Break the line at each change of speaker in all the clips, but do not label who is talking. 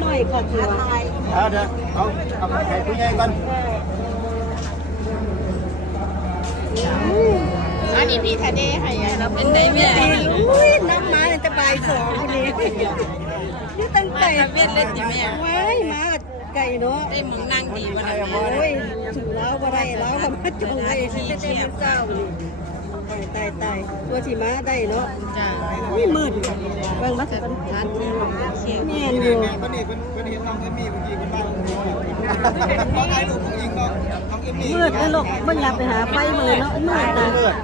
หน่อยค่ะคือ
เอาเดี๋ยวเอาเอาไข่ผู้ใหญ่ก่อน
อันนี้พี่ทะเดให้เราเป็นได้แม่
อุ้ยน้ำมาจะบ่ายสองคนนี้นี่ตั้งใจ
มาเวียนเล่นดิแม่
ไว้มาไก่เนาะ
ได้หมองนั่งดีวันนั้น
โอ้ยถึงแล้วบ่ได้แล้วก็มาจุงไอ้ที่เต็มเจ้านี่ ตายตายตัวที่มาได้เนาะ
จ้า
นี่มืดเบิ่งมาสิเป็น
ทานที่เขียว
แม่นอยู่
คนนี้เป็นเป็นเห็นน้องเอมี่เมื่อกี้เป็นบ้านน้องไอ้ลูกของยิงน้องน้องเอมี่
มืดเลยลูกบ่อยากไปหาไฟมืดเนาะมืดนะ
เลือด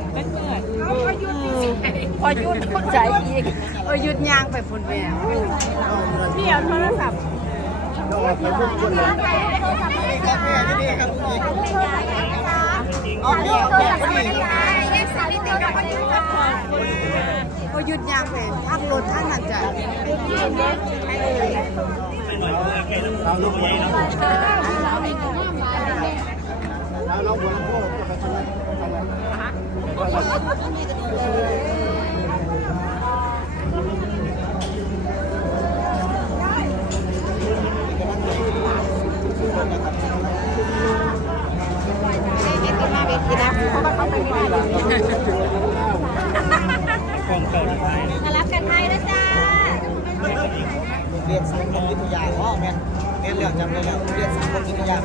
พอหยุดพอใจอีกเออหยุดยางไปพุ่นแม่พี่เอาโทรศัพท์
ไปพุ่งคนเลยนี่ครับแม่นี่ครับผู้หญิงอ๋อนี่คนนี้
พอห ยุดยางไปทักรถท่านนั่นจ้ะ
เราลูกใหญ่เนาะเราเราหัวลำโองไปทางนั้นทางนั้นเรียนสังคมวิทยาอ๋อแม่แม่เลือกจำได้แล้วเรียนสังคมวิทยา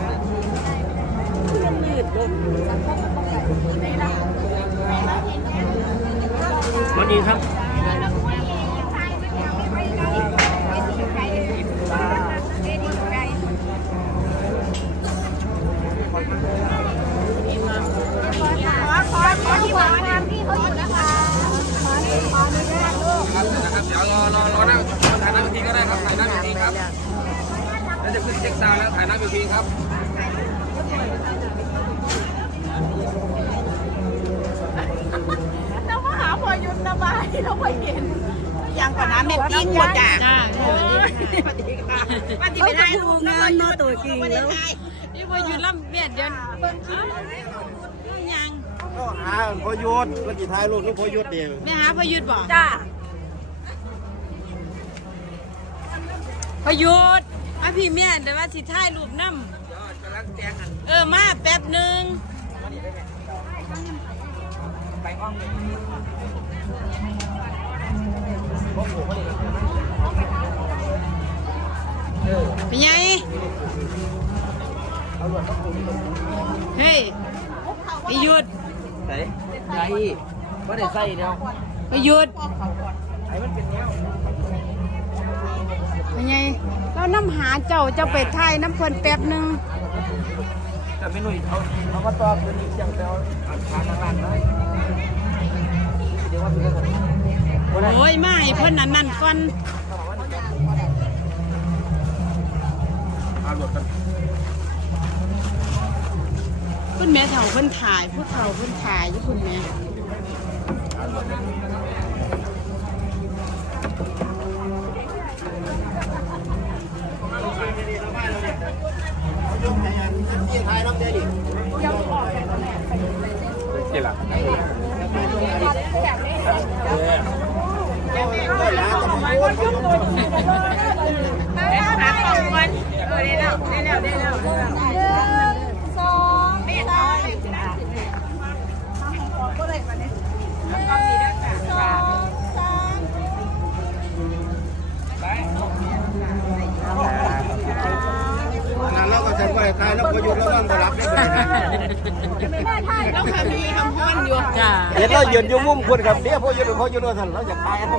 วันนี้ครับ
นะครับ อรอรอนั่งถ่ายหน้าเวทีก็ได้ครับถ่ายหน้าเวทีครับแล้วจะขึ้นเช็คซาวด์แล้วถ่ายหน้าเวทีครับ
เรามาหาพอหยุดนะบายเราไปเห็นยังก่อนนะแม่ติ้งหมดจ้ะจ้าสวัสดีค่ะสวัสดี
เขา
ไม่
จะ
ได้
ดูงานเนาะตัวจริงแล้ว
นี่พอหยุดลำเบียดเดินเบิ่งคลิปยัง
ก็หาพอยุดวันที่ท้ายลูกลูกพอยุดเดียว
แม่หาพอหยุดบ่
จ้า
พอหยุดมาพี่แม่เดี๋ยวว่าสิถ่ายรูปนำเออมาแป๊บหนึงเป็นไงเฮ้ยไปหยุด
ไหนไรว่าได้ใส่เนาะ
ไปหยุดเป็น ไงเราน้ำหาเจ้าเจ้าไปถ่ายน้ำเพิ่นแป๊บหนึง
แต่ไม่หนุ่ยเขาเขาก็ตอบตัวนี้จังแต่ว่าทางร้านนะเดี๋ยวว่าเป็นเรื่อง
โอ้ยมาให้เพิ่นนั่นนั่นก่อน
เอาหลดกัน
เพิ่นแม่เฒ่าเพิ่นถ่ายผู้เฒ่าเพิ่นถ่ายอยู่คุณแม่
ที่ท้ายน้ำเดียวดิ
นี่แหละ
ก็ล้างกับพอยุด
หาของก่อนเออได้แล้วได้แล้วได้แล้วสองไม่ได้สอง
นั้นเราก็จะไปท้ายแล้วพอยุดแล้วมันก็รับได้เลยนะ
ต้องทำ มีคำพ้อนอยู่จ้า
เห็นเรายืนอยู่มุมคุณครับเดี๋ยวพอยุดพอยุดว่าท่านเราอยากตายเขา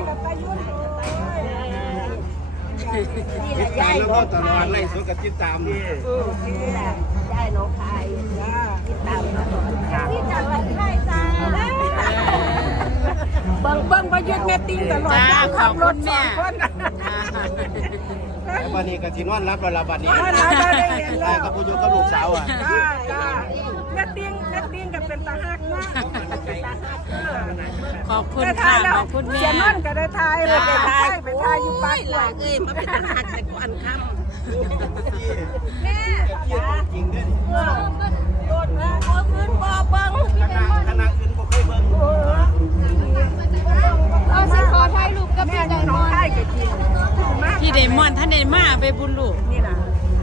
ติดตามแล้วก็ตลอดไล่สวนกับติดตามนี่
เบิ่งเบิ่งประยุทธ์แม่ติ้งตลอดจ้าขอบคุณแม่
แล้วบัดนี้ก็ที่นอนรับแล้วล่ะบัดนี้ตายกับพอยุดกับลูกสาวอะ
จ้าจ้า แม่ติ้งแม่ติ้งกับเป็นตาฮักมาก
ขอบคุณค่ะขอบคุณแม่
เสียนอนก็ได้ทายเลยไปทายไปทายอยู่ปาก
หลายเอ้ยมาเป็นหักแต่กวนคำ
จริงเด้อ
โดนนะโอ้พื้นบ่อเบัง
คณะคณะอื่นบ่เคยเบิ่ง
เอาสิขอถ่ายรูปกับ
แม่อยู่หน้องค่ายก็จริงมา
พี่เดมอนท่านเดมาไปบุญลูก
นี่ล่ะ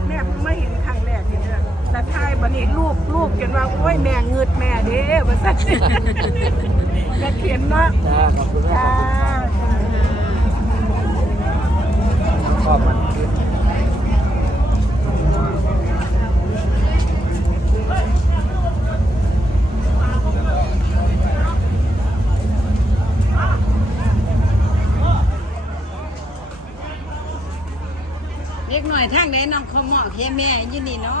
แม่เพิ่งมาเห็นครั้งแรกนี่นะแล้วทายบัดนี้ ลูกลูกจนว่าโอ้ยแม่เงืดแม่เด้ว่าซั่นก็เขียนเนาะ
จ้าขอบคุณแม่
จ้า
ขอบมันคือ
เล็กหน่อยทางไหนน้องเขาเหมาะแค่แม่อยู่นี่เนาะ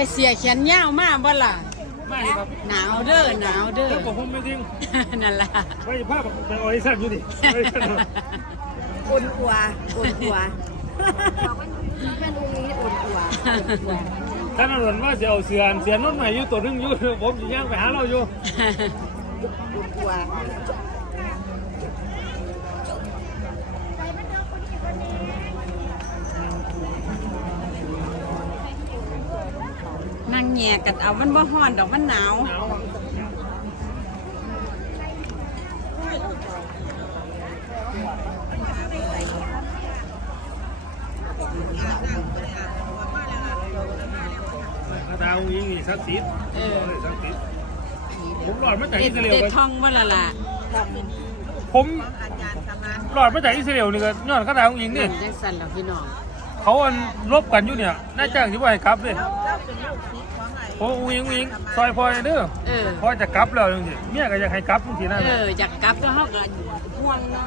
ได้เสียแขนยาวมากบ่ล่ะ
ไม่ครับ
หนาวเด้อหนาวเด้อ
ผมผมไม่ทิ้ง
นั่นล่ะ
ไม่ภาพเป็นออริสันอยู่ดิ
อุ่นกว่าอุ่นกว่าแม่ดูนี้อุ่นกว่าอุ่นกว่า
ท่านอรุณว่าจะเอาเสือเสือนุ่นใหม่อยู่ตัวนึงอยู่ผมจะย่างไปหาเราอยู่
อุ่นกว่า
นั่งแง่กันเอามันบ่ฮ้อนดอกมันหนาว
กระดาวยิงนี่สักสิบ
เออ
สักสิบผมหลอดมาจาก
เด็
อิ
ด
สราเอล
เด็ด
ไป
ท่องบ่ล่ะล่ะ
ผมหลอดมาจากอิสราเอลนี่ก็ย้อนกระดาวยิงนี่
จังสั่นแล้วพี่น้อง
เขาอันลบกันอยู่เนี่ยน่าจ้างที่ว่าให้กลับเลยโอ้วิงวิงซอยพลอยเด้อ
เออ
พอจะกลับแล้วจริงๆเมียก็อยากให้กลับจริงๆนั่น
เอออยากกลับก็เฮาก็ห่วงเนาะ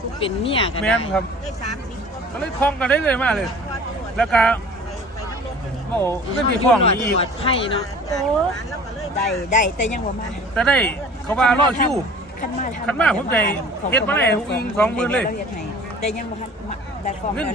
ผู้เป็นเมียกัน
แม่นครับก็เลยคล้องกันได้เลยมากเลย แล้วก็โอ้ไม่มีฟ้องอีก
ปลอดภัยเนาะ
ได้ได้แต่ยังบ่มา
แต่ได้เขาว่ารอคิว
คันมา
คันมาผมใจเฮ็ดมาได้อุ้งสองหมื่นเลย
แต่ยังบ่ทันมาได้ฟองกัน